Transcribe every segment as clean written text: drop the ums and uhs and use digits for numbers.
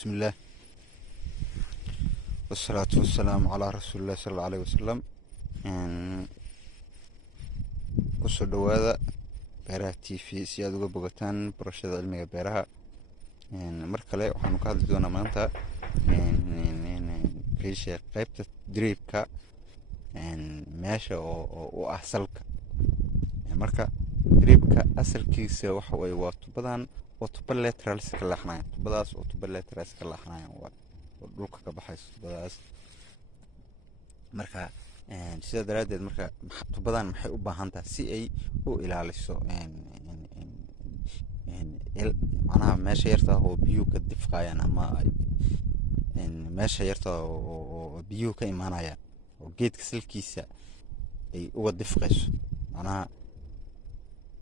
بسم الله والصلاة والسلام على رسول الله صلى الله عليه وسلم. kusoo dhawaada beeraha TV si aad uga bogataan barashada cilmiga beeraha. Mar kale waxaanu ka hadli doonaa maanta qaybta dripka meesha oo u ah salka. Marka dripka asalkiisa waxa weeye waa tubadan oo tuba lateral ka laxnaan, tubadaas oo tuba lateral ka laxnaan waa dhulka ka baxayso tubadaas. Marka sida daraadeed marka tubadan maxay u baahan tahay si ay u ilaaliso macnaha meesha yarta oo biyo ka difqayaan ama meesha yarta oo biyo ka imaanayaan oo geedka salkiisa ay uga difqayso, macnaha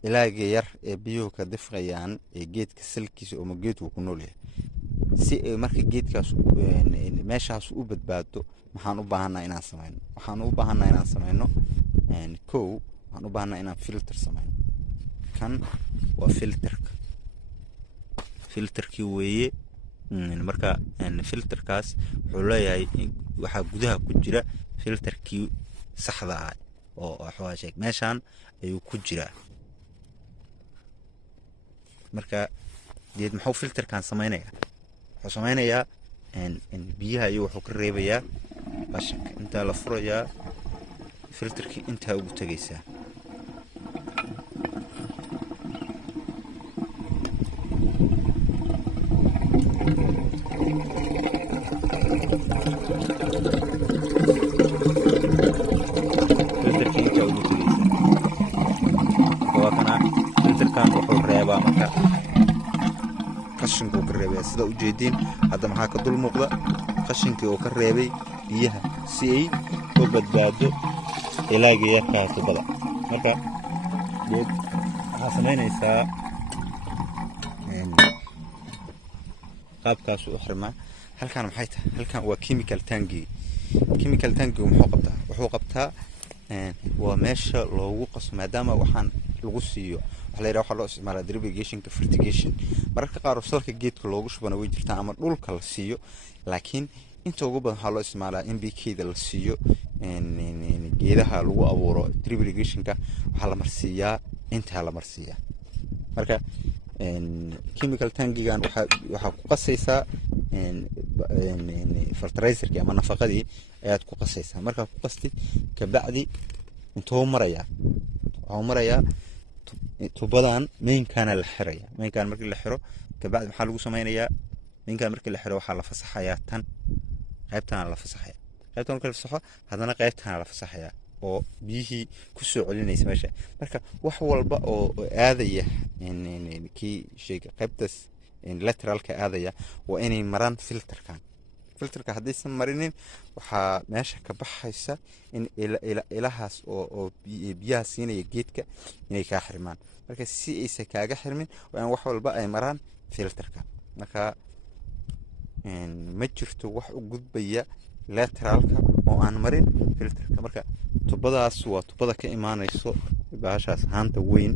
ilaaga yar ee biyo ka difqayaan ee geedka salkiisa oo geedku ku nool yahay. Si ay marka geedkaas meeshaas u badbaado waxaan u baahanaa inaan sameeyno kow waxaan u baahanaa inaan filter sameeyno. Kan waa filterkii weeye. Marka filterkaas wuxuu leeyahay waxa gudaha ku jira filterkii saxda ah oo waxa sheeg meeshan ayuu ku jiraa. marka geed maxuu filterkan sameeynaya? wuxuu sameeynaya biyaha iyo wuxuu ka reebayaa qashinka. inta la furayaa filterkii inta ugu tagaysaa. filterkan wuxuu reebaa marka qashinku ka reebay sida u jeedin hadda maxaa ka dul muuqda qashinkii oo ka reebay biyaha si ay u badbaado ilaaga yarka tubada. marka geed waxa sameynaysaa qaabkaas u xirmaa. halkan maxay tahay? halkan waa chemical tangi. wuxuu qabtaa waa meesha loogu qaso maadaama waxaan lagu siiyo waxa loo isticmaalaa drip irrigation ka fertigation. mararka qaar salka geedka loogu shubana way jirtaa ama dhulka la siiyo, laakiin inta ugu badan waxa loo isticmaalaa NPK-da la siiyo geedaha lagu abuuro. drip irrigation ka waxa la marsiiyaa inta la marsiiyaa. marka chemical tangigan waxa ku qasaysaa fertilizer-kii ama nafaqadii ayaad ku qasaysaa. marka ku qastid ka bacdi intuu marayaa tubadan mainkan la xiraya. mainkan markii la xiro ka bacdi waxa lagu sameeyaa mainkan markii la xiro waxa la fasaxayaa tan qaybtan la fasaxaya. qaybtan markii la fasaxo hadana qaybtan la fasaxaya oo biyihii ku soo celinaysa meesha. marka wax walba oo aadaya kii shayga qaybtaas lateralka aadaya waa inay maraan filterka haddaysan marinin waxaa meesha ka baxaysa in ilahaas oo biyaha siinaya geedka inay kaa xirmaan. marka si aysan kaaga xirmin waa in wax walba ay maraan filterka. marka ma jirto wax u gudbaya lateralka oo aan marin filterka. marka tubadaas waa tubada ka imaanayso baashaas haanta weyn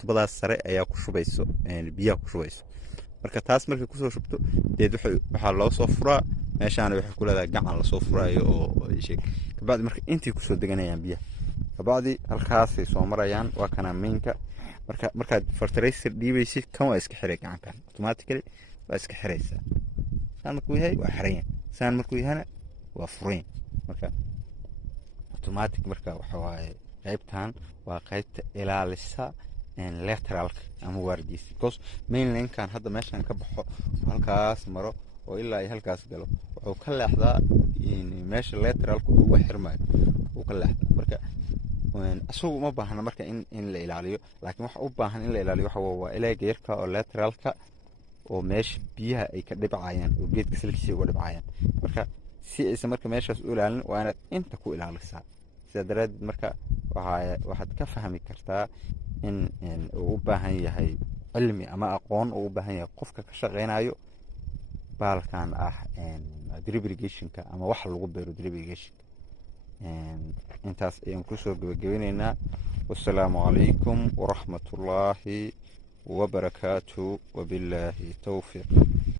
tubadaas sare ayaa ku shubayso biyaha ku shubayso. marka taas markay ku soo shubto deed waxa loo soo furaa meeshaan waxay ku leedahay gacan la soo furaayo oo sheeg ka bacdi marka intii ku soo deganayaan biyaha ka bacdi halkaas ay soo marayaan. waa kana mainka marka fertilizer dhiibaysid kan waa iska xiray gacankan automatically waa iska xiraysaa. saan markuu yahay waa xiran, saan markuu yahana waa furan. marka automatic marka waxa waaye qaybtan waa qaybta ilaalisa lateralka ama waardiis. because mainkan hadda meeshan ka baxo halkaas maro oo ilaa halkaas galo wuxuu ka leexdaa meesha lateralka uu xirmayo uu ka leexdaa. marka asagu uma baahna marka in la ilaaliyo, laakiin waxa u baahan in la ilaaliyo waxa waa ilaaga yarka oo lateralka oo meesha biyaha ay ka dhibcayaan oo geedka salkiisa uga dhibcayaan. marka si aysan marka meeshaas u ilaalin waa inaad inta ku ilaalisaa. sida daraadeed marka waxaad ka fahmi kartaa in uu u baahan yahay cilmi ama aqoon uu u baahan yahay qofka ka shaqeynayo baalkan ah drip irrigation-ka ama wax lagu beero drip irrigation-ka. intaas ayaan kusoo gabagabeynaynaa. wassalaamu calaykum waraxmatullaahi وبركاته وبالله توفيق.